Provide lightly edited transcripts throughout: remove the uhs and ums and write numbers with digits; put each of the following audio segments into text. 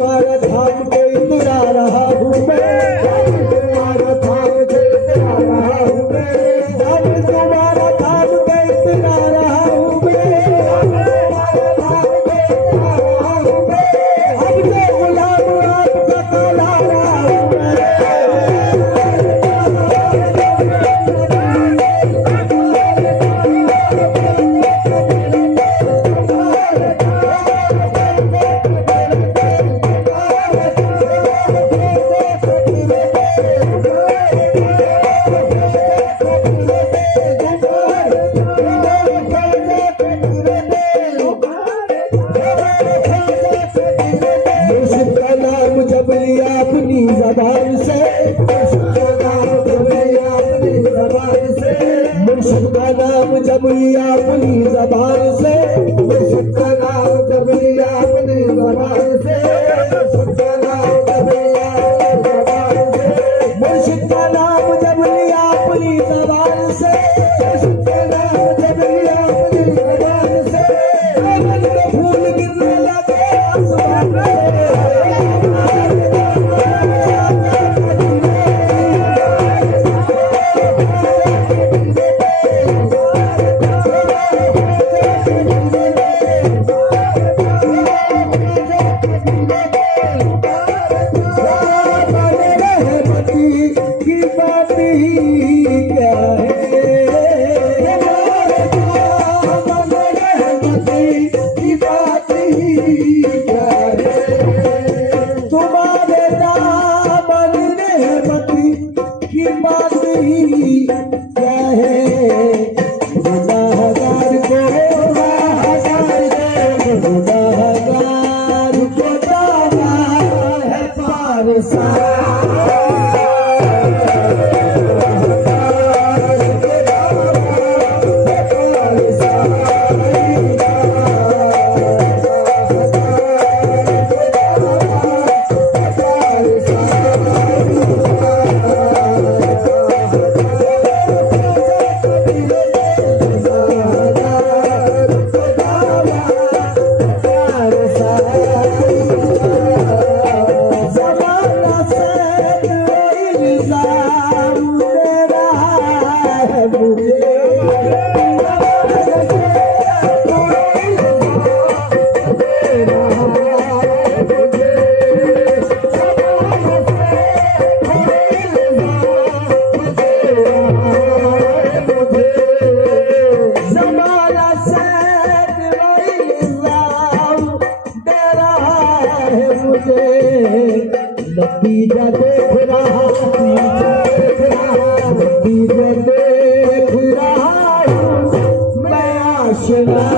तुम्हारा धाम को इतरा रहा हूँ मैं, तुम्हारा धाम को इतरा रहा हूँ मैं, अब तुम्हारा धाम को इतरा रहा हूँ मैं, तुम्हारा धाम को इतरा रहा हूँ मैं, अब जो गुलाम आपका कहला रहा हूँ मैं। जब लिया अपनी जबान से, मुर्शिद का नाम जब लिया अपनी जबान से, मुर्शिद का नाम जब लिया अपनी जबान से, मुर्शिद का नाम जब लिया अपनी जबान से, मुर्शिद का नाम जब लिया अपनी जबान से, मुर्शिद का नाम जब लिया अपनी जबान से, मन में फूल गिरने लगे आसमान में। नतीजा देख रहा, नतीजा देख रहा हूँ मैं आशिना।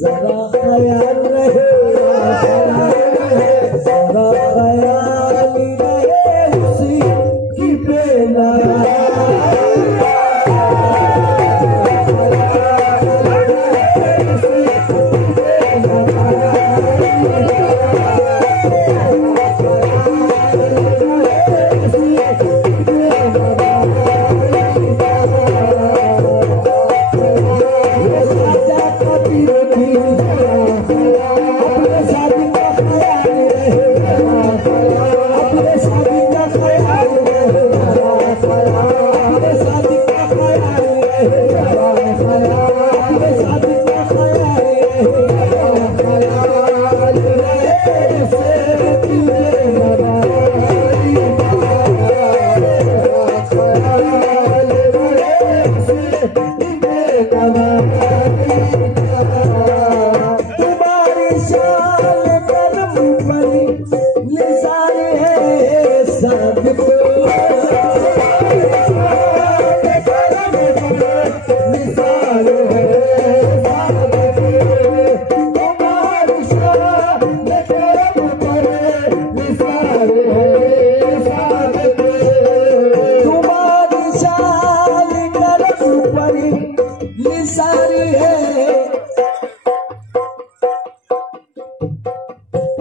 जरा ख्याल रहे, जरा ख्याल रहे उसकी बेनायाबी।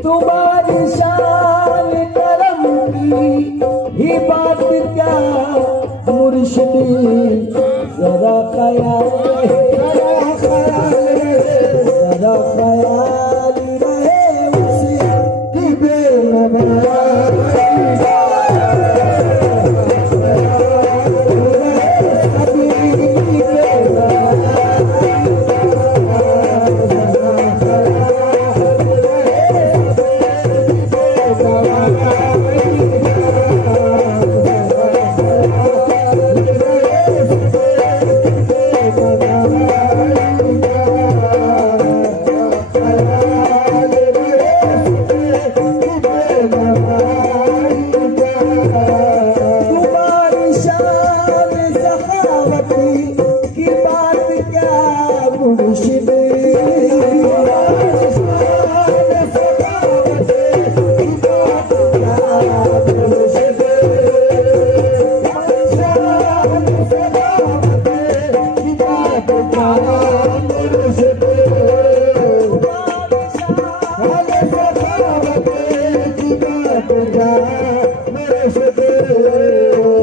तुम्हारी शान करम की ही बात क्या मुर्शिदी, जरा ख्याल रहे, जरा ख्याल रहे उसकी बेनवाई। तुम्हारी शान करीमी की बात क्या मुर्शिदी,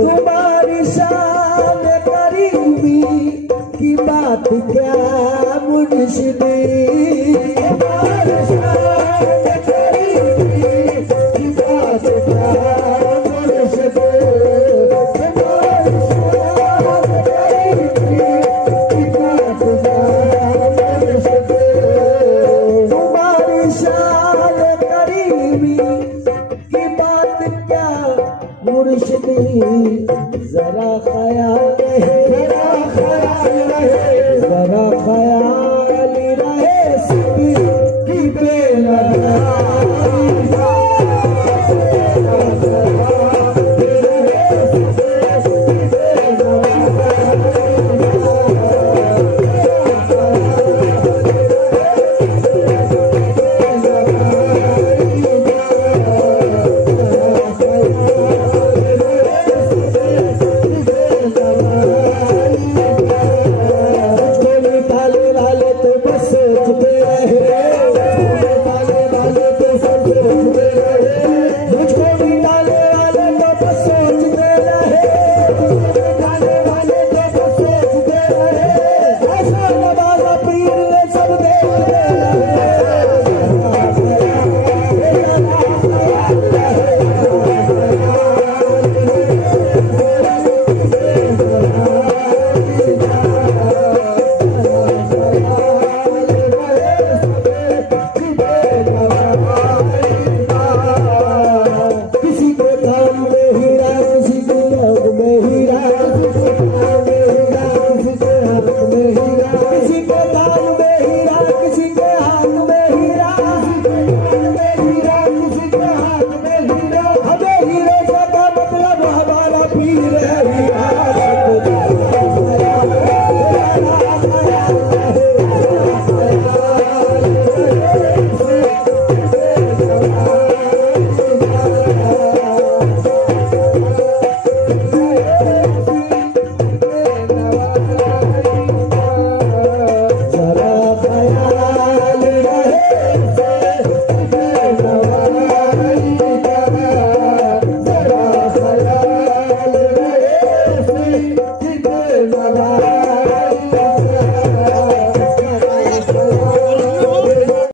तुम्हारी शान करीमी की बात क्या मुर्शिदी, तुम्हारी शान करीमी की बात क्या मुर्शिदी, तुम्हारी शान करीमी की बात क्या मुर्शिदी, जरा ख्याल